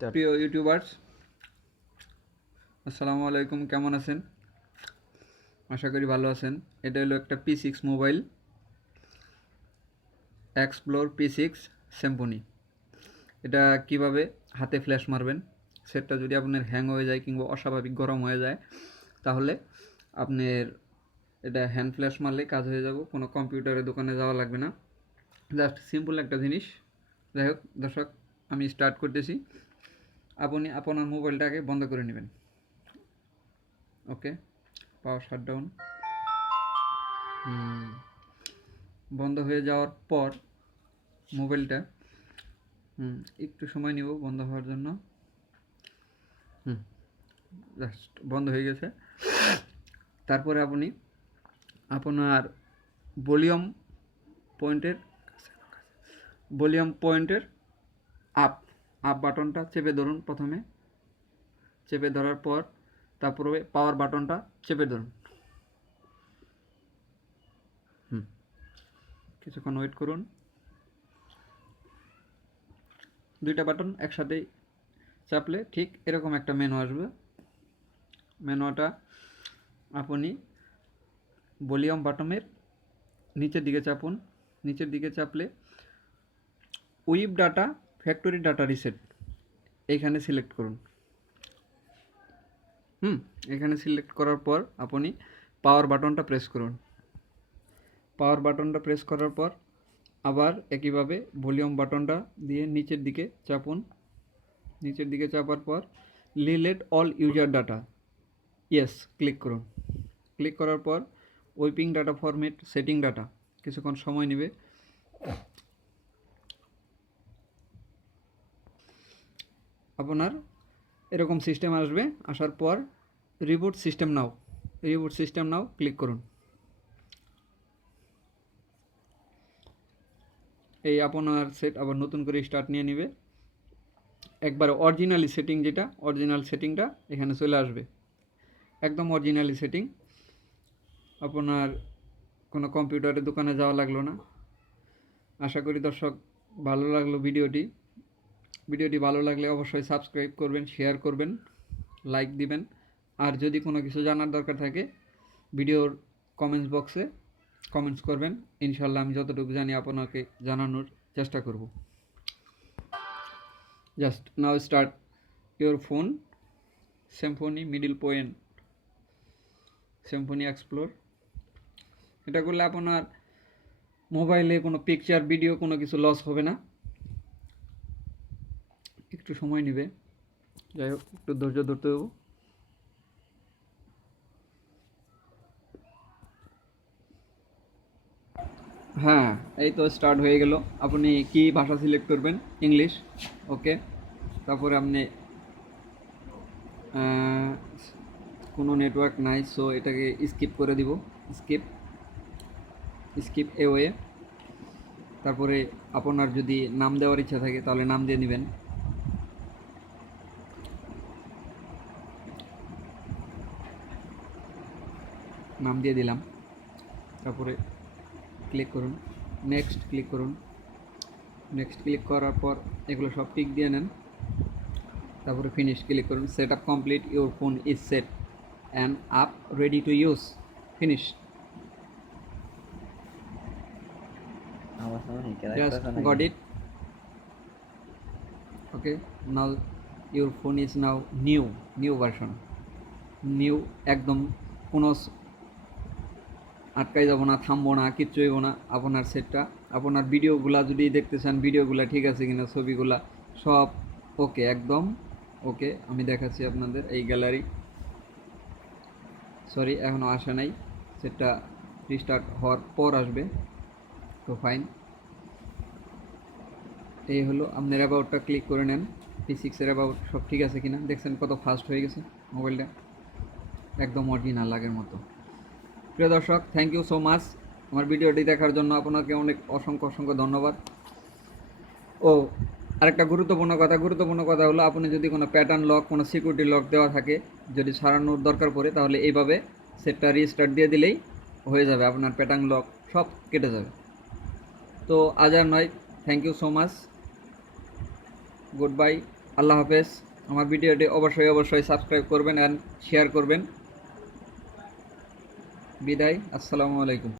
প্রিয় ইউটিউবার্স, আসসালামু আলাইকুম। কেমন আছেন? আশা করি ভালো আছেন। এটা হলো একটা P6 mobile, explore P6 Symphony. এটা কিভাবে হাতে ফ্ল্যাশ মারবেন, সেটটা যদি আপনার হ্যাং হয়ে যায় কিংবা অস্বাভাবিক গরম হয়ে যায়, তাহলে আপনার এটা হ্যান্ড ফ্ল্যাশ মারলে কাজ হয়ে যাব। কোনো কম্পিউটারের দোকানে যাওয়া লাগবে না। জাস্ট সিম্পল একটা জিনিস। যাই হোক দর্শক, আমি স্টার্ট করতেছি। আপনি আপনার মোবাইলটাকে বন্ধ করে নেবেন। ওকে, পাওয়ার শাটডাউন। বন্ধ হয়ে যাওয়ার পর মোবাইলটা একটু সময় নিব বন্ধ হওয়ার জন্য। জাস্ট বন্ধ হয়ে গেছে। তারপরে আপনি আপনার ভলিউম পয়েন্টের আপ বাটনটা চেপে ধরুন। প্রথমে চেপে ধরার পর তারপরে পাওয়ার বাটনটা চেপে ধরুন। কিছুক্ষণ ওয়েট করুন। দুইটা বাটন একসাথেই চাপলে ঠিক এরকম একটা মেনু আসবে। মেনুটা আপনি ভলিউম বাটনের নিচের দিকে চাপুন। নিচের দিকে চাপলে wipe data, factory data reset এইখানে সিলেক্ট করুন। এখানে সিলেক্ট করার পর আপনি পাওয়ার বাটনটা প্রেস করুন। পাওয়ার বাটনটা প্রেস করার পর আবার একইভাবে ভলিউম বাটনটা দিয়ে নিচের দিকে চাপুন। নিচের দিকে চাপার পর relate all user data, yes click করুন। ক্লিক করার পর ওয়েপিং ডাটা ফরম্যাট সেটিং ডাটা কিছুক্ষণ সময় নেবে। আপনার এরকম সিস্টেম আসবে। আসার পর রিবুট সিস্টেম নাও ক্লিক করুন। এই আপনার সেট আবার নতুন করে স্টার্ট নিয়ে নেবে। একবার অরিজিনালি সেটিংটা এখানে চলে আসবে। একদম অরিজিনালি সেটিং। আপনার কোনো কম্পিউটারের দোকানে যাওয়া লাগলো না। আশা করি দর্শক ভালো লাগলো ভিডিওটি ভালো লাগলে অবশ্যই সাবস্ক্রাইব করবেন, শেয়ার করবেন, লাইক দিবেন। আর যদি কোনো কিছু জানার দরকার থাকে ভিডিওর কমেন্টস বক্সে কমেন্টস করবেন। ইনশাল্লাহ আমি যতটুকু জানি আপনাকে জানানোর চেষ্টা করব। Just now start your phone Symphony middle point Symphony explore. এটা করলে আপনার মোবাইলে কোনো পিকচার ভিডিও কোনো কিছু লস হবে না। একটু সময় নেবে, যাই হোক একটু ধৈর্য ধরতে দেবো। হ্যাঁ, এই তো স্টার্ট হয়ে গেল। আপনি কি ভাষা সিলেক্ট করবেন? ইংলিশ। ওকে, তারপরে আপনি কোনো নেটওয়ার্ক নাই, সো এটাকে স্কিপ করে দিব। Skip away. তারপরে আপনার যদি নাম দেওয়ার ইচ্ছা থাকে তাহলে নাম দিয়ে নেবেন। নাম দিয়ে দিলাম। তারপরে ক্লিক করুন, নেক্সট ক্লিক করুন। নেক্সট ক্লিক করার পর এগুলো সব টিক দিয়ে নেন। তারপরে ফিনিশ ক্লিক করুন। Set up complete, your phone is set and up ready to use. Finish. Just got it. Okay, now your phone is now new version. New একদম কোনো আটকাই যাব না, থামবো না, কিচ্ছু হইব না। আপনার সেটটা আপনার ভিডিওগুলা যদি দেখতে চান ভিডিওগুলা ঠিক আছে কিনা, ছবিগুলা সব ওকে, একদম ওকে। আমি দেখাচ্ছি আপনাদের এই গ্যালারি। সরি এখনও আসে নাই, সেটটা রিস্টার্ট হওয়ার পর আসবে। তো ফাইন, এই হলো। আপনার অ্যাবাউটটা ক্লিক করে নেন। P6-এর অ্যাবাউট সব ঠিক আছে কিনা দেখছেন, কত ফাস্ট হয়ে গেছে মোবাইলটা, একদম অরিজিনাল আগের মতো। প্রিয় দর্শক, থ্যাংক ইউ সো মাচ আমার ভিডিওটি দেখার জন্য। আপনাকে অনেক অসংখ্য ধন্যবাদ। ও আরেকটা গুরুত্বপূর্ণ কথা হলো, আপনি যদি কোনো প্যাটার্ন লক, কোনো সিকিউরিটি লক দেওয়া থাকে, যদি সারানোর দরকার পড়ে, তাহলে এইভাবে সেটটা রিস্টার্ট দিয়ে দিলেই হয়ে যাবে। আপনার প্যাটার্ন লক সব কেটে যাবে। তো আজ আর নয়, thank you so much, good bye. আল্লাহ হাফেজ। আমার ভিডিওটি অবশ্যই সাবস্ক্রাইব করবেন অ্যান্ড শেয়ার করবেন। বিদায়, আসসালামু আলাইকুম।